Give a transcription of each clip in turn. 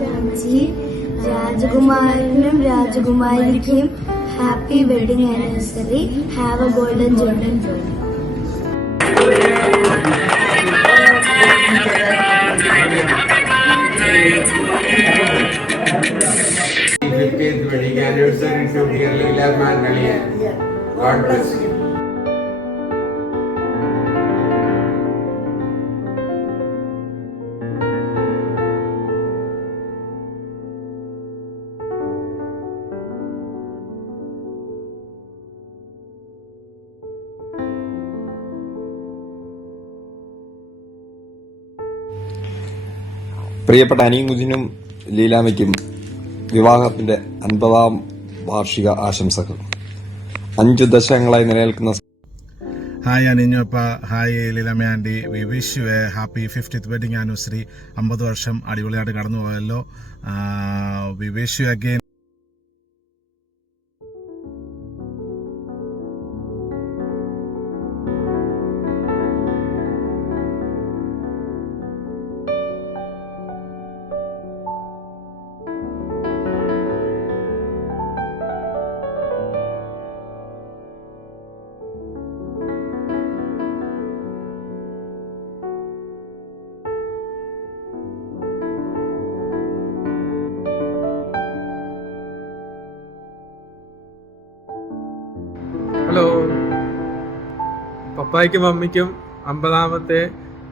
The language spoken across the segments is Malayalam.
ചാച്ചി, രാജകുമാരനും രാജകുമാരിക്കും happy wedding anniversary. Have a golden Jordan Jordan. Wedding anniversary to dear Leela Mangalia. God bless you. പ്രിയപ്പെട്ട അനിയും കുഞ്ഞിനും ലീലാമയ്ക്കും വിവാഹത്തിന്റെ 50ാം വാർഷിക ആശംസകൾ. 5 ദശകങ്ങളായി നിലനിൽക്കുന്ന ഹായ് അനിഞ്ഞപ്പ, hi Leelamma aunty. We wish you a happy 50th wedding anniversary. 50 വർഷം അടിപൊളിയായിട്ട് കടന്നു പോയല്ലോ. We wish you again. Hello, പപ്പായ്ക്കും മമ്മിക്കും 50ാമത്തെ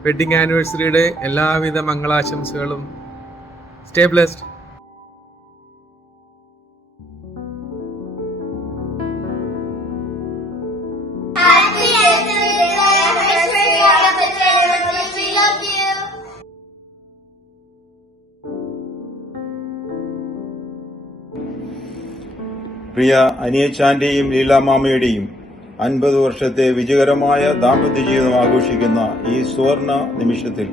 വെഡിങ് ആനിവേഴ്സറിയുടെ എല്ലാവിധ മംഗളാശംസകളും. Stay blessed. പ്രിയ അനിയച്ചാന്റെയും ലീലാമാമയുടെയും 50 വർഷത്തെ വിജയകരമായ ദാമ്പത്യ ജീവിതം ആഘോഷിക്കുന്ന ഈ സുവർണ നിമിഷത്തിൽ